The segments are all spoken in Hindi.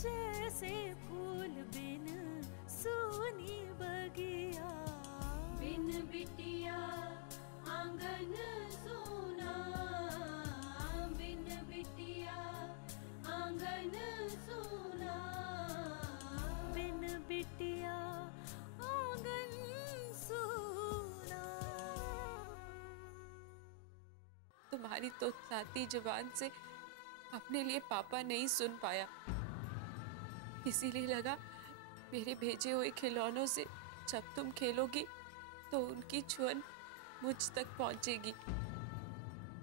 जैसे फूल बिन सूनी बगिया, बिन बिटिया आंगन सूना, बिन बिटिया आंगन सूना, बिन बिटिया आंगन सूना। तुम्हारी तो साथी जुबान से अपने लिए पापा नहीं सुन पाया, इसीलिए लगा मेरे भेजे हुए खिलौनों से जब तुम खेलोगी तो उनकी छुअन मुझ तक पहुंचेगी।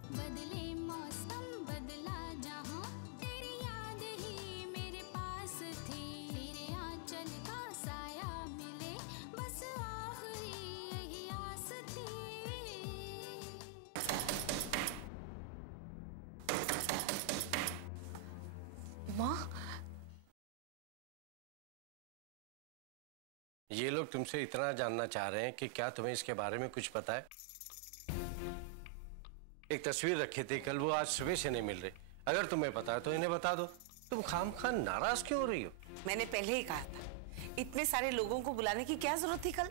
बदले मौसम बदला जहां, तेरी याद ही मेरे पास थी, तेरे आंचल का साया मिले बस आखिरी यही आस थी। माँ, ये लोग तुमसे इतना जानना चाह रहे हैं कि क्या तुम्हें इसके बारे में कुछ पता है? एक तस्वीर रखी थी कल, वो आज सुबह से नहीं मिल रही। अगर तुम्हें पता है तो इन्हें बता दो। तुम खामखा नाराज क्यों हो रही हो? मैंने पहले ही कहा था, इतने सारे लोगों को बुलाने की क्या जरूरत थी? कल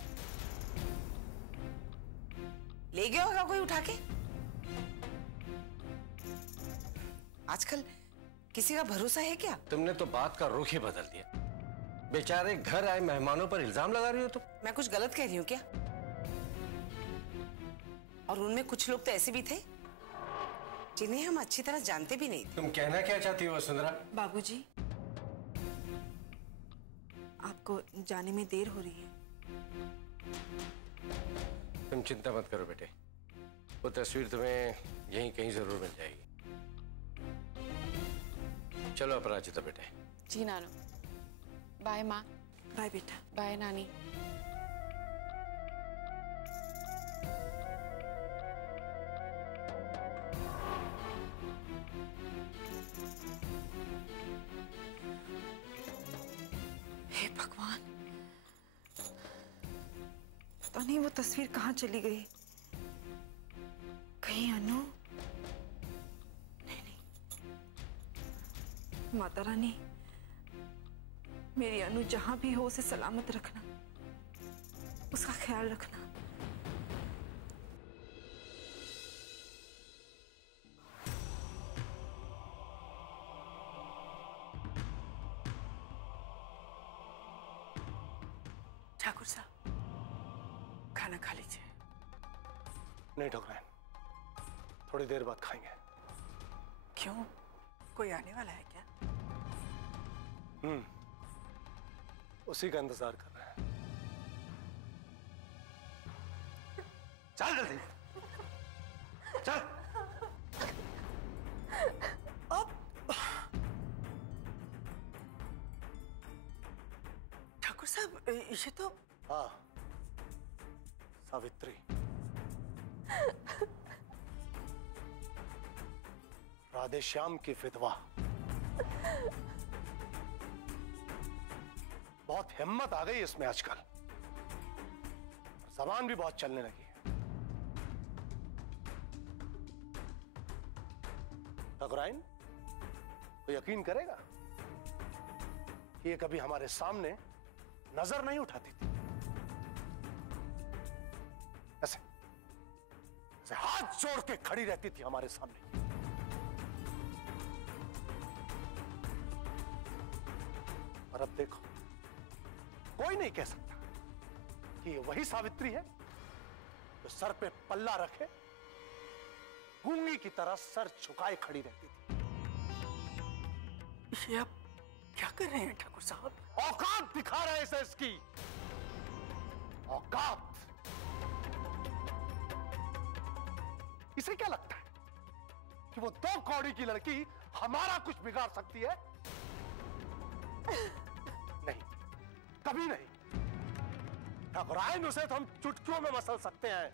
ले गया होगा कोई उठा के। आजकल किसी का भरोसा है क्या? तुमने तो बात का रुख ही बदल दिया। बेचारे घर आए मेहमानों पर इल्जाम लगा रही हो तुम। मैं कुछ गलत कह रही हूँ क्या? और उनमें कुछ लोग तो ऐसे भी थे जिन्हें हम अच्छी तरह जानते भी नहीं थे। तुम कहना क्या चाहती हो वसुंधरा? बाबूजी, आपको जाने में देर हो रही है। तुम चिंता मत करो बेटे, वो तस्वीर तुम्हें यहीं कहीं जरूर मिल जाएगी। चलो अपराजिता बेटे। जी नानू। बाय माँ। बाय बेटा। बाय नानी। हे भगवान, पता नहीं वो तस्वीर कहाँ चली गई। कहीं अनु? नहीं, माता रानी, मेरी अनु जहां भी हो उसे सलामत रखना, उसका ख्याल रखना। ठाकुर साहब, खाना खा लीजिए। नहीं ठकुराइन, थोड़ी देर बाद खाएंगे। क्यों, कोई आने वाला है क्या? उसी का इंतजार कर रहे हैं। चल जल्दी चल। अब ठाकुर साहब, ये तो। हाँ, सावित्री। राधेश्याम की विधवा। बहुत हिम्मत आ गई इसमें आजकल, जबान भी बहुत चलने लगी है। ठकुराइन, तो यकीन करेगा कि ये कभी हमारे सामने नजर नहीं उठाती थी। ऐसे ऐसे हाथ जोड़ के खड़ी रहती थी हमारे सामने। और अब देखो, कोई नहीं कह सकता कि ये वही सावित्री है जो सर पे पल्ला रखे गूंगी की तरह सर झुकाए खड़ी रहती थी। ये आप क्या कर रहे हैं ठाकुर साहब? औकात दिखा रहे हैं इसकी औकात। इसे क्या लगता है कि वो दो कौड़ी की लड़की हमारा कुछ बिगाड़ सकती है? नहीं, कभी नहीं। ठकुराइन, उसे तो हम चुटकियों में मसल सकते हैं।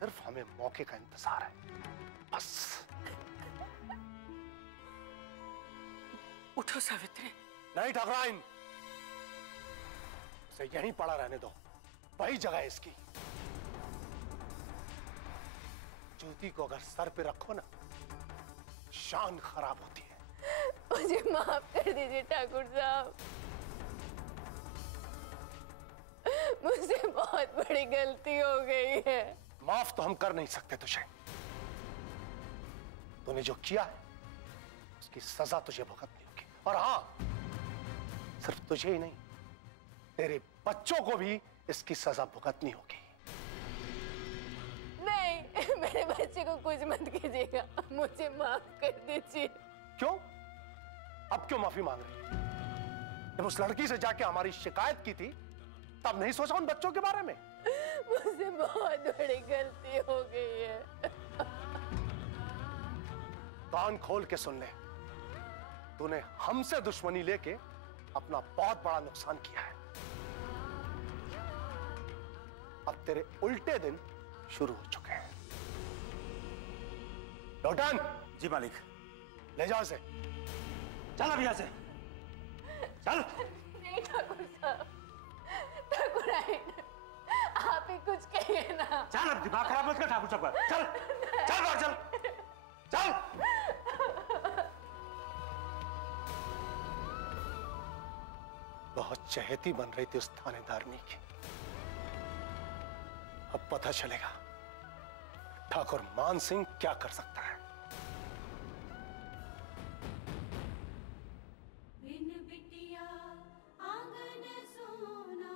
सिर्फ हमें मौके का इंतजार है, बस। उठो सावित्री। नहीं ठकुराइन, उसे यहीं पड़ा रहने दो, वही जगह है इसकी। जूती को अगर सर पे रखो ना, शान खराब होती है। मुझे माफ कर दीजिए ठाकुर साहब, मुझसे बहुत बड़ी गलती हो गई है। माफ तो हम कर नहीं सकते तुझे। तूने जो किया है उसकी सजा तुझे भुगतनी होगी। और हाँ, सिर्फ तुझे ही नहीं, तेरे बच्चों को भी इसकी सजा भुगतनी होगी। नहीं, मेरे बच्चे को कुछ मत कीजिएगा, मुझे माफ कर दीजिए। क्यों? अब क्यों माफी मांग रही? जब उस लड़की से जाके हमारी शिकायत की थी तब नहीं सोचा उन बच्चों के बारे में? मुझसे बहुत बड़ी गलती हो गई है। कान खोल के सुन ले, तूने हमसे दुश्मनी लेके अपना बहुत बड़ा नुकसान किया है। अब तेरे उल्टे दिन शुरू हो चुके हैं। लोटन। जी मालिक। ले जाओ इसे। चल अब यहाँ से, चल। नहीं ठाकुर साहब, ठाकुर आप ही कुछ कहिए ना। चल, अब दिमाग खराब मत कर ठाकुर साहब का। चल चल बाहर, चल चल। बहुत चहेती बन रही थी उस थानेदारनी की। अब पता चलेगा ठाकुर मान सिंह क्या कर सकता है। बिन बिटिया आंगन सोना।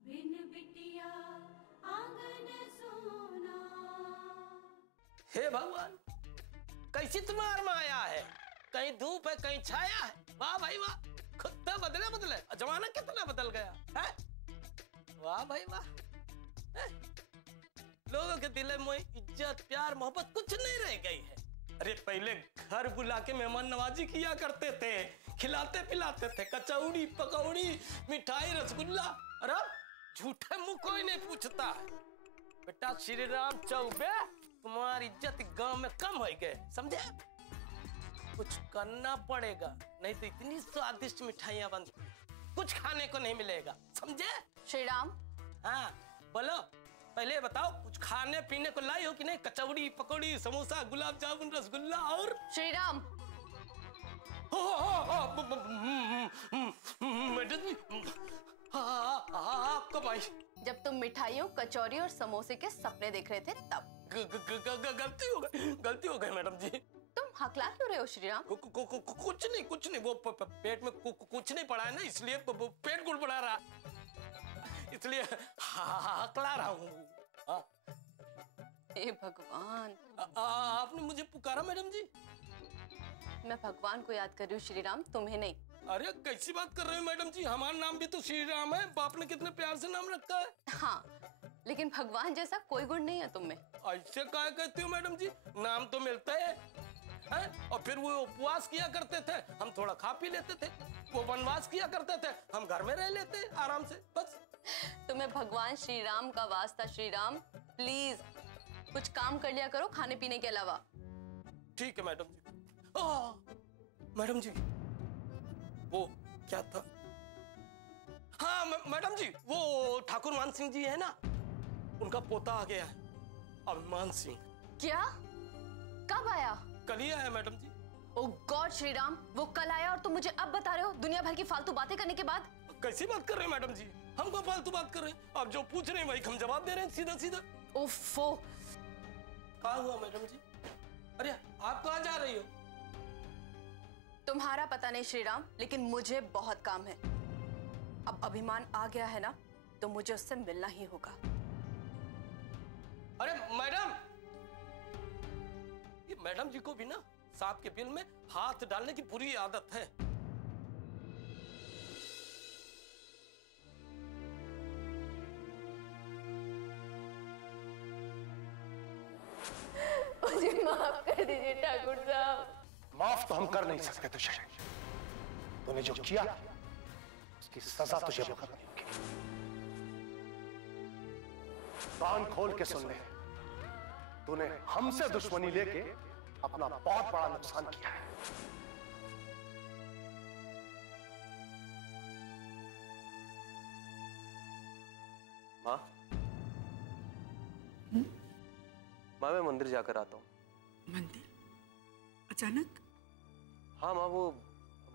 बिन बिटिया आंगन सोना। हे भगवान, कैसी तुम्हार माया है, कहीं धूप है कहीं छाया है। वाह भाई वाह, खुद तो बदले बदले, जमाना कितना बदल गया है। वाह भाई वाह। लोगों के दिल में इज्जत प्यार मोहब्बत कुछ नहीं रह गई है। अरे पहले घर बुला के मेहमान नवाजी किया करते थे, खिलाते पिलाते थे, कचौड़ी पकौड़ी मिठाई रसगुल्ला। अरे झूठे मुंह कोई नहीं पूछता है। बेटा श्री राम चौबे, तुम्हारी इज्जत गांव में कम हो गए, समझे? कुछ करना पड़ेगा, नहीं तो इतनी स्वादिष्ट मिठाइयां बनती कुछ खाने को नहीं मिलेगा, समझे? श्री राम। हाँ बोलो, पहले बताओ कुछ खाने पीने को लाई हो कि नहीं? कचौड़ी पकौड़ी समोसा गुलाब जामुन रसगुल्ला और श्री राम। मैडम जी कब आई? जब तुम मिठाइयों कचौरी और समोसे के सपने देख रहे थे तब। गलती हो गई मैडम जी। तुम हकला क्यों रहे हो श्री राम? कुछ नहीं, वो पेट में कुछ नहीं पड़ा है ना, इसलिए पेट गुड़बड़ा रहा, इसलिए हकला रहा हूँ। हे भगवान, आपने मुझे पुकारा मैडम जी? मैं भगवान को याद कर रही हूँ श्री राम, तुम्हें नहीं। अरे कैसी बात कर रहे हो मैडम जी, हमारा नाम भी तो श्री राम है, बाप ने कितने प्यार से नाम रखा है। हाँ, लेकिन भगवान जैसा कोई गुण नहीं है तुम में। ऐसे क्या कहते हो मैडम जी, नाम तो मिलता है? और फिर वो उपवास किया करते थे, हम थोड़ा खा पी लेते थे। वो वनवास किया करते थे, हम घर में रह लेते आराम से, बस। तुम्हें भगवान श्री राम का वास्ता श्री राम, प्लीज कुछ काम कर लिया करो खाने पीने के अलावा। ठीक है मैडम जी। मैडम जी वो क्या था? हाँ मैडम जी, वो ठाकुर मान सिंह जी है ना, उनका पोता आ गया है अभिमान सिंह। क्या? कब आया? कल ही आया मैडम जी। ओह गॉड श्री राम, वो कल आया और तुम मुझे अब बता रहे हो दुनिया भर की फालतू बातें करने के बाद? कैसी बात कर रहे हैं मैडम जी, हम को फालतू बात कर रहे हैं? आप जो पूछ रहे हैं वही हम जवाब दे रहे हैं सीधा सीधा। ओफो, क्या हुआ मैडम जी? अरे आप कहाँ जा रही हो? तुम्हारा पता नहीं श्री राम, लेकिन मुझे बहुत काम है। अब अभिमान आ गया है ना, तो मुझे उससे मिलना ही होगा। अरे मैडम, ये मैडम जी को भी ना सांप के बिल में हाथ डालने की बुरी आदत है। मुझे माफ कर दीजिए ठाकुर साहब। माफ तो हम कर नहीं सकते तुझे। तूने जो किया उसकी सजा तुझे भुगतनी होगी। कान खोल के सुन ले, तूने हमसे दुश्मनी लेके अपना बहुत बड़ा नुकसान किया है। माँ, माँ मैं मंदिर जाकर आता हूँ। मंदिर? अचानक? हाँ माँ, वो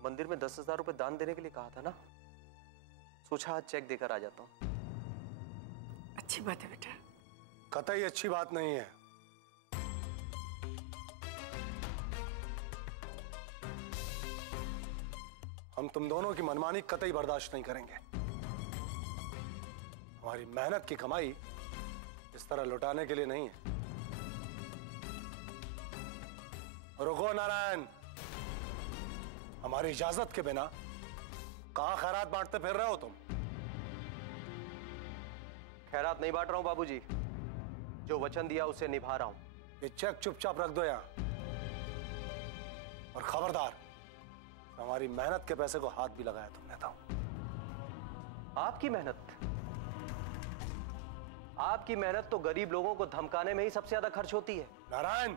मंदिर में 10,000 रुपए दान देने के लिए कहा था ना, सोचा आज चेक देकर आ जाता हूँ। अच्छी बात है बेटा। कतई अच्छी बात नहीं है। हम तुम दोनों की मनमानी कतई बर्दाश्त नहीं करेंगे। हमारी मेहनत की कमाई इस तरह लुटाने के लिए नहीं है। रुको नारायण, हमारी इजाजत के बिना कहां खैरात बांटते फिर रहे हो तुम? खैरात नहीं बांट रहा हूं बाबूजी, जो वचन दिया उसे निभा रहा हूं। ये चेक चुपचाप रख दो यहां, और खबरदार, हमारी मेहनत के पैसे को हाथ भी लगाया तुमने तो। आपकी मेहनत? आपकी मेहनत तो गरीब लोगों को धमकाने में ही सबसे ज्यादा खर्च होती है। नारायण,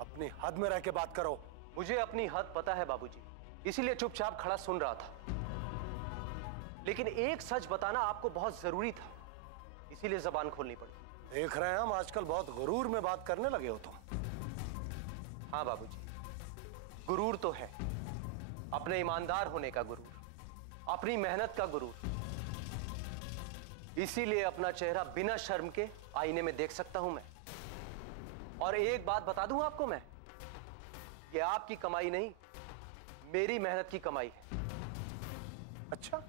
अपनी हद में रह के बात करो। मुझे अपनी हद पता है बाबूजी, इसीलिए चुपचाप खड़ा सुन रहा था। लेकिन एक सच बताना आपको बहुत जरूरी था, इसीलिए जबान खोलनी पड़ी। देख रहे हैं हम, आजकल बहुत गुरूर में बात करने लगे हो तुम। हाँ बाबूजी, गुरूर तो है, अपने ईमानदार होने का गुरूर, अपनी मेहनत का गुरूर। इसीलिए अपना चेहरा बिना शर्म के आईने में देख सकता हूं मैं। और एक बात बता दूं आपको मैं, ये आपकी कमाई नहीं, मेरी मेहनत की कमाई है। अच्छा,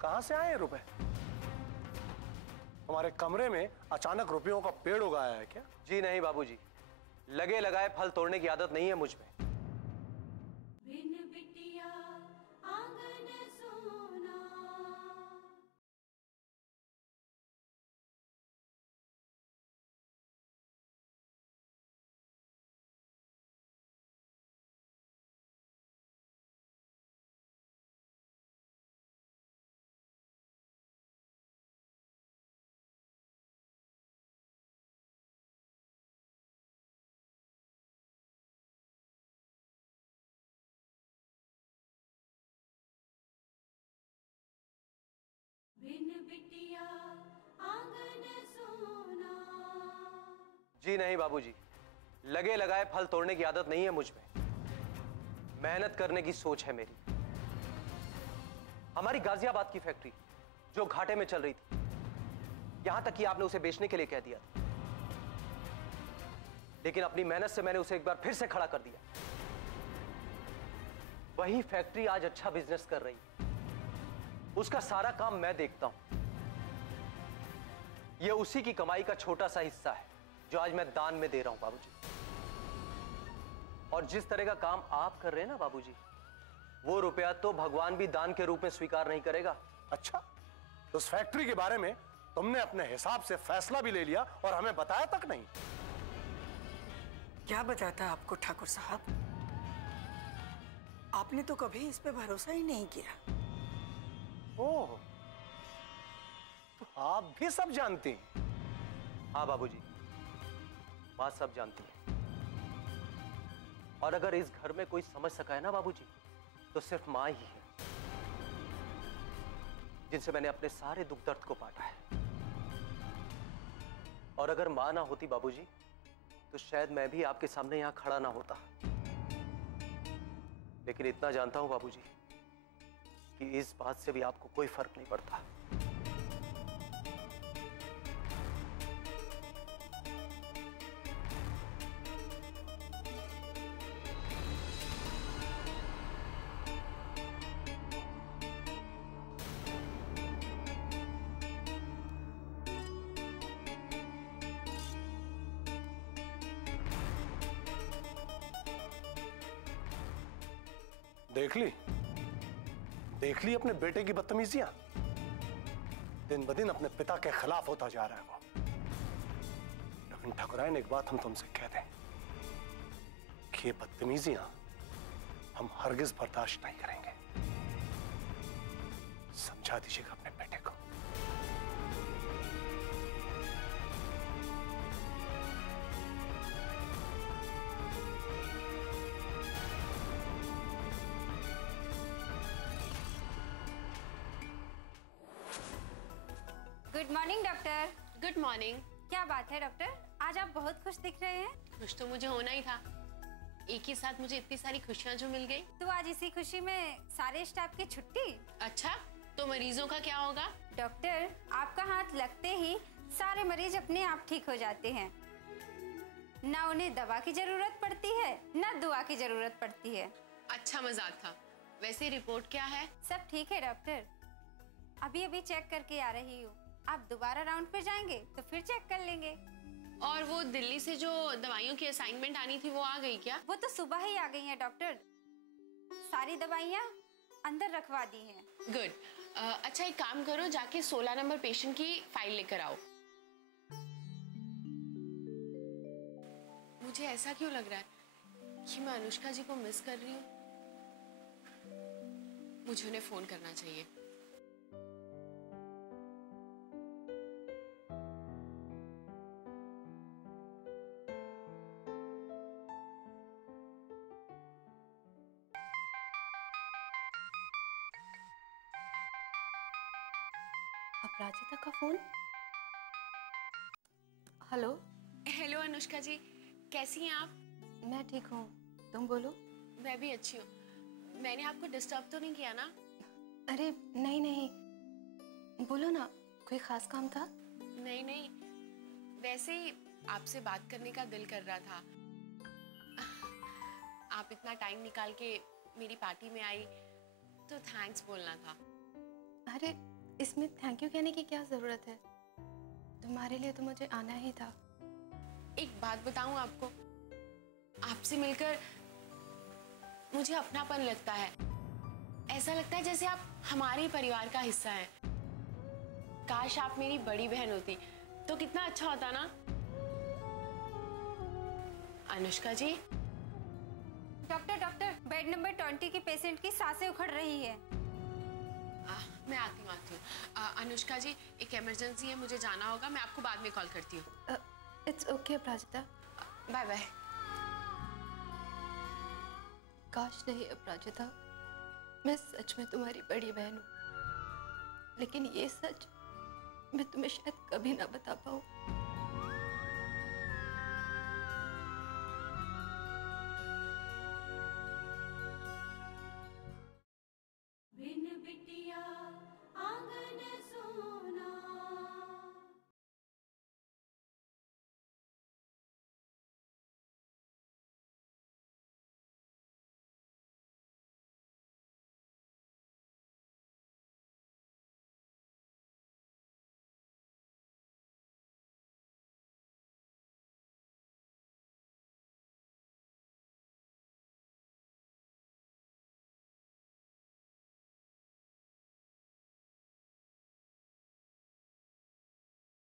कहां से आए रुपए? हमारे कमरे में अचानक रुपयों का पेड़ उगाया है क्या? जी नहीं बाबूजी, लगे लगाए फल तोड़ने की आदत नहीं है मुझ में। बिन बिटिया आंगन सोना। बिन बिटिया आंगन सोना। जी नहीं बाबूजी, लगे लगाए फल तोड़ने की आदत नहीं है मुझ में, मेहनत करने की सोच है मेरी। हमारी गाजियाबाद की फैक्ट्री जो घाटे में चल रही थी, यहां तक कि आपने उसे बेचने के लिए कह दिया था, लेकिन अपनी मेहनत से मैंने उसे एक बार फिर से खड़ा कर दिया। वही फैक्ट्री आज अच्छा बिजनेस कर रही है, उसका सारा काम मैं देखता हूं। यह उसी की कमाई का छोटा सा हिस्सा है जो आज मैं दान में दे रहा हूं बाबूजी। और जिस तरह का काम आप कर रहे हैं ना बाबूजी, वो रुपया तो भगवान भी दान के रूप में स्वीकार नहीं करेगा। अच्छा, तो उस फैक्ट्री के बारे में तुमने अपने हिसाब से फैसला भी ले लिया और हमें बताया तक नहीं? क्या बताता आपको ठाकुर साहब, आपने तो कभी इस पे भरोसा ही नहीं किया। ओह, तो आप भी सब जानती हैं? हाँ बाबूजी, माँ सब जानती है। और अगर इस घर में कोई समझ सका है ना बाबूजी, तो सिर्फ माँ ही है, जिनसे मैंने अपने सारे दुख दर्द को बांटा है। और अगर माँ ना होती बाबूजी, तो शायद मैं भी आपके सामने यहां खड़ा ना होता। लेकिन इतना जानता हूं बाबूजी कि इस बात से भी आपको कोई फर्क नहीं पड़ता। देख ली अपने बेटे की बदतमीजियां? दिन ब दिन अपने पिता के खिलाफ होता जा रहा है वो। लेकिन ठाकुरायन एक बात हम तुमसे कह दें कि ये बदतमीजियां हम हरगिज बर्दाश्त नहीं करेंगे। समझा दीजिएगा अपने बेटे को। Good morning doctor. Good morning. क्या बात है डॉक्टर, आज आप बहुत खुश दिख रहे हैं। खुश तो मुझे होना ही था, एक ही साथ मुझे इतनी सारी खुशियां जो मिल गई। तो आज इसी खुशी में सारे स्टाफ की छुट्टी। अच्छा, तो मरीजों का क्या होगा? डॉक्टर, आपका हाथ लगते ही सारे मरीज अपने आप ठीक हो जाते हैं। ना उन्हें दवा की जरूरत पड़ती है, ना दुआ की जरूरत पड़ती है। अच्छा मजाक था। वैसे रिपोर्ट क्या है? सब ठीक है डॉक्टर, अभी चेक करके आ रही हूँ। आप दोबारा राउंड पे जाएंगे तो फिर चेक कर लेंगे। और वो दिल्ली से जो दवाइयों की असाइनमेंट आनी थी वो आ गई क्या? वो तो सुबह ही आ गई हैं डॉक्टर, सारी दवाइयाँ अंदर रखवा दी हैं। गुड। अच्छा एक काम करो, जाके 16 नंबर पेशेंट की फाइल लेकर आओ। मुझे ऐसा क्यों लग रहा है कि मैं अनुष्का जी को मिस कर रही हूँ? मुझे उन्हें फोन करना चाहिए। अपराजिता का फोन। हेलो। हेलो अनुष्का जी, कैसी हैं आप? मैं ठीक हूँ, तुम बोलो। मैं भी अच्छी हूँ। मैंने आपको डिस्टर्ब तो नहीं किया ना? अरे नहीं नहीं, बोलो ना, कोई खास काम था? नहीं नहीं, वैसे ही आपसे बात करने का दिल कर रहा था। आप इतना टाइम निकाल के मेरी पार्टी में आई तो थैंक्स बोलना था। अरे इसमें थैंक यू कहने की क्या जरूरत है, तुम्हारे लिए तो मुझे आना ही था। एक बात बताऊं आपको, आपसे मिलकर मुझे अपनापन लगता है। ऐसा लगता है जैसे आप हमारे परिवार का हिस्सा हैं। काश आप मेरी बड़ी बहन होती तो कितना अच्छा होता ना। अनुष्का जी। डॉक्टर, बेड नंबर 20 की पेशेंट की सांसें उखड़ रही है। मैं आती हूँ। अनुष्का जी, एक इमरजेंसी है, मुझे जाना होगा। मैं आपको बाद में कॉल करती हूँ। It's okay Aparajita. Bye bye. काश नहीं अपराजिता, मैं सच में तुम्हारी बड़ी बहन हूँ, लेकिन ये सच मैं तुम्हें शायद कभी ना बता पाऊँ। बिन बिटिया आंगन सोना।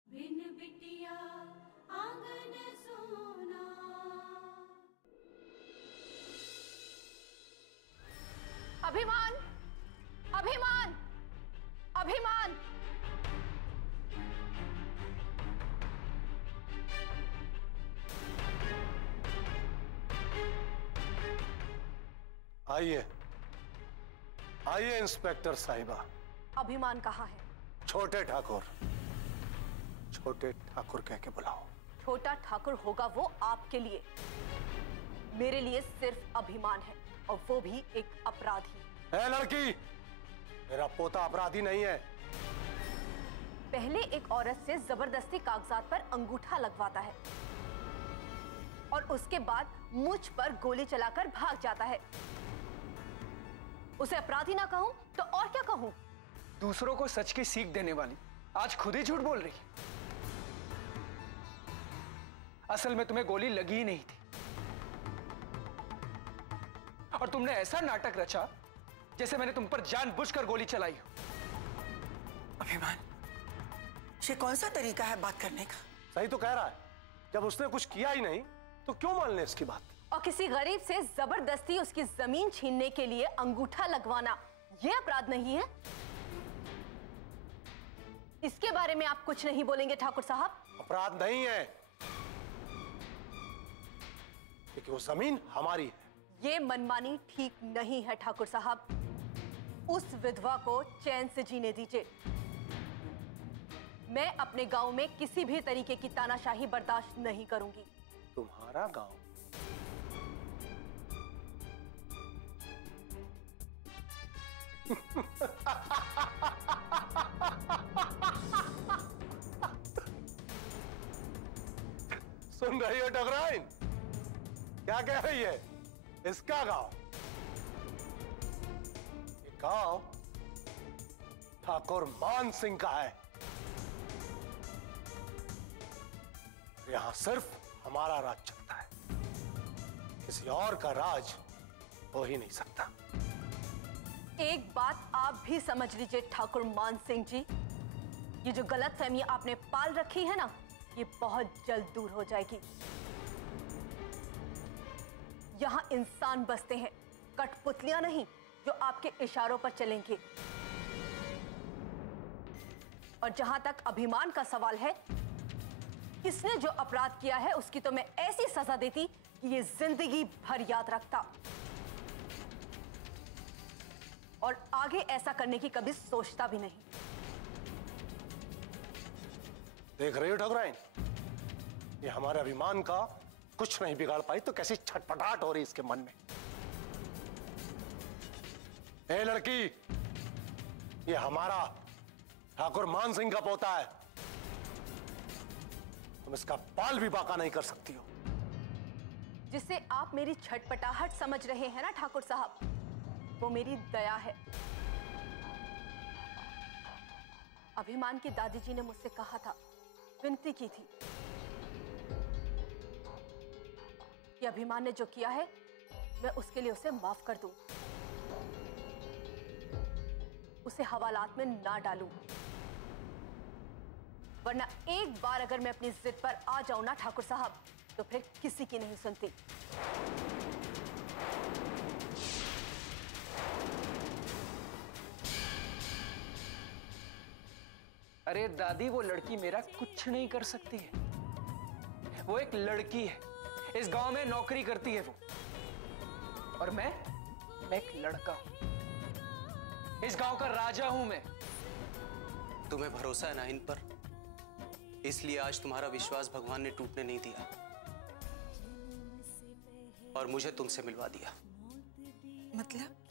बिन बिटिया आंगन सोना। अभिमान, अभिमान, अभिमान। आइए आइए इंस्पेक्टर साहिबा। अभिमान कहाँ है? छोटे ठाकुर, छोटे ठाकुर कह के बुलाओ। छोटा ठाकुर होगा वो आपके लिए, मेरे लिए सिर्फ अभिमान है, और वो भी एक अपराधी। ए लड़की, मेरा पोता अपराधी नहीं है। पहले एक औरत से जबरदस्ती कागजात पर अंगूठा लगवाता है और उसके बाद मुझ पर गोली चलाकर भाग जाता है। उसे अपराधी ना कहूं तो और क्या कहूं? दूसरों को सच की सीख देने वाली आज खुद ही झूठ बोल रही है। असल में तुम्हें गोली लगी ही नहीं थी और तुमने ऐसा नाटक रचा जैसे मैंने तुम पर जानबूझकर गोली चलाई हो। अभिमान, ये कौन सा तरीका है बात करने का? सही तो कह रहा है, जब उसने कुछ किया ही नहीं तो क्यों मान ले इसकी बात? और किसी गरीब से जबरदस्ती उसकी जमीन छीनने के लिए अंगूठा लगवाना यह अपराध नहीं है? इसके बारे में आप कुछ नहीं बोलेंगे ठाकुर साहब? अपराध नहीं है, क्योंकि वो जमीन हमारी है। ये मनमानी ठीक नहीं है ठाकुर साहब। उस विधवा को चैन से जीने दीजिए। मैं अपने गांव में किसी भी तरीके की तानाशाही बर्दाश्त नहीं करूंगी। तुम्हारा गांव? सुन रही हो ठकुराइन? क्या कह रही है? इसका गांव? ये गांव ठाकुर मान सिंह का है। यहां सिर्फ हमारा राज चलता है, किसी और का राज हो ही नहीं सकता। एक बात आप भी समझ लीजिए ठाकुर मान सिंह जी, ये जो गलतफहमी आपने पाल रखी है ना, ये बहुत जल्द दूर हो जाएगी। यहां इंसान बसते हैं, कठपुतलियां नहीं जो आपके इशारों पर चलेंगे। और जहां तक अभिमान का सवाल है, इसने जो अपराध किया है उसकी तो मैं ऐसी सजा देती कि ये जिंदगी भर याद रखता और आगे ऐसा करने की कभी सोचता भी नहीं। देख रही हो ठकुराइन, ये हमारे अभिमान का कुछ नहीं बिगाड़ पाई तो कैसी छटपटाहट हो रही इसके मन में। ए लड़की, ये हमारा ठाकुर मान सिंह का पोता है, तुम इसका बाल भी बाका नहीं कर सकती हो। जिसे आप मेरी छटपटाहट समझ रहे हैं ना ठाकुर साहब, वो मेरी दया है। अभिमान की दादी जी ने मुझसे कहा था, विनती की थी कि अभिमान ने जो किया है मैं उसके लिए उसे माफ कर दूं, उसे हवालात में ना डालूं। वरना एक बार अगर मैं अपनी जिद पर आ जाऊं ना ठाकुर साहब, तो फिर किसी की नहीं सुनती। अरे दादी, वो लड़की मेरा कुछ नहीं कर सकती है। वो एक लड़की है, इस गांव में नौकरी करती है वो, और मैं एक लड़का हूं। इस गांव का राजा हूं मैं। तुम्हें भरोसा है ना इन पर, इसलिए आज तुम्हारा विश्वास भगवान ने टूटने नहीं दिया और मुझे तुमसे मिलवा दिया।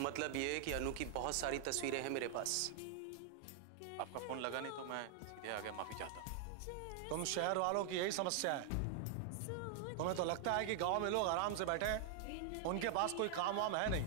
मतलब ये है कि अनु की बहुत सारी तस्वीरें हैं मेरे पास। आपका फोन लगा नहीं तो मैं सीधे आ गया, माफी चाहता हूँ। तुम शहर वालों की यही समस्या है। तुम्हें तो लगता है कि गांव में लोग आराम से बैठे हैं, उनके पास कोई काम वाम है नहीं।